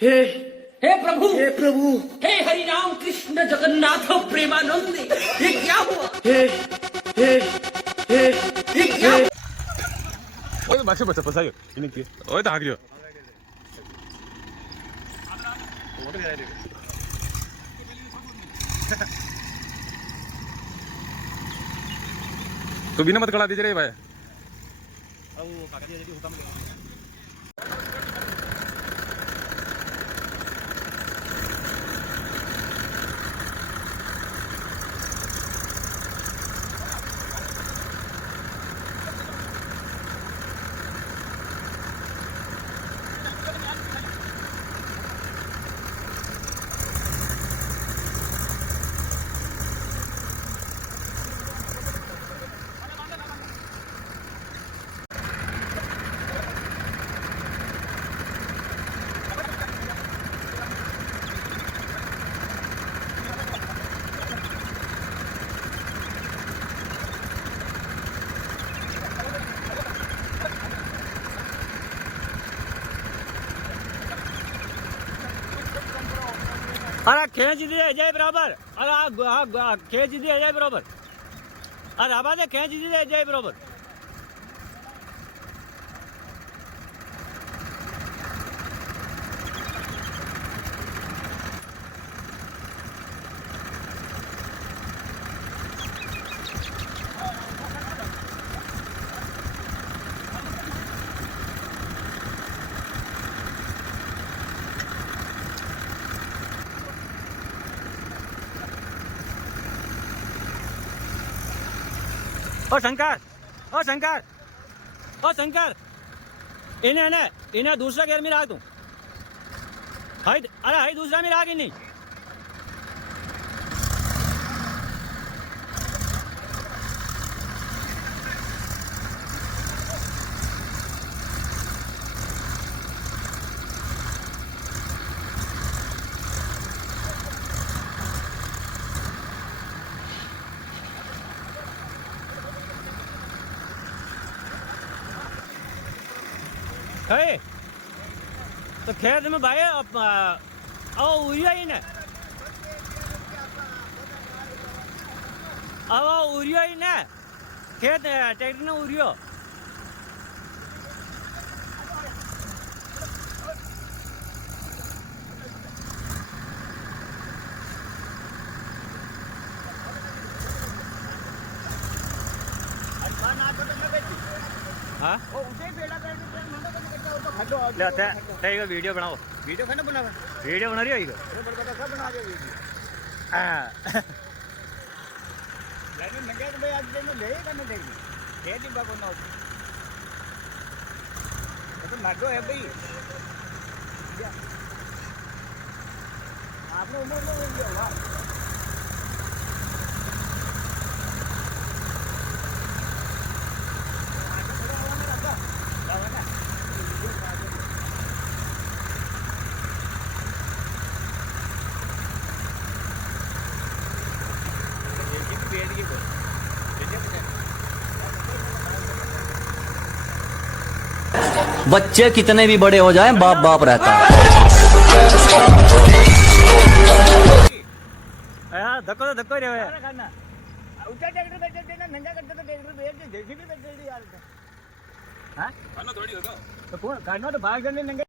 हे हे प्रभु, हे प्रभु, हे हरि राम कृष्ण जगन्नाथ प्रेमानंद, ये क्या हुआ? हे हे हे ये क्या हुआ? Oye, Max, pues pasa yo. Tiene que. Oye, está aquí. तो बिना मत कड़ा दीजिए रे भाई। अरे खेच दी अजय बराबर अरे खेच दी अजय बराबर अरे आवाज खेच दी अजय बराबर ओ शंकर इन्हें दूसरा गेयर में रख तू हाई अरे हाई दूसरा में रख नहीं है तो खेत में भाई उरिया ही ने अब उरियो ही ने खेत ट्रैक्टर ने उरियो हाँ ले वीडियो बनाओ वीडियो बना रही हो है भाई आपने उम्र में बच्चे कितने भी बड़े हो जाएं बाप बाप रहता है। धक्को धक्को रे ऊंचा ट्रैक्टर बेच देना नंगा करते तो ट्रैक्टर बेच दे जेसीबी बेच दे यार हां खाना थोड़ी होगा तो कौन खाना तो भाग करने नंगे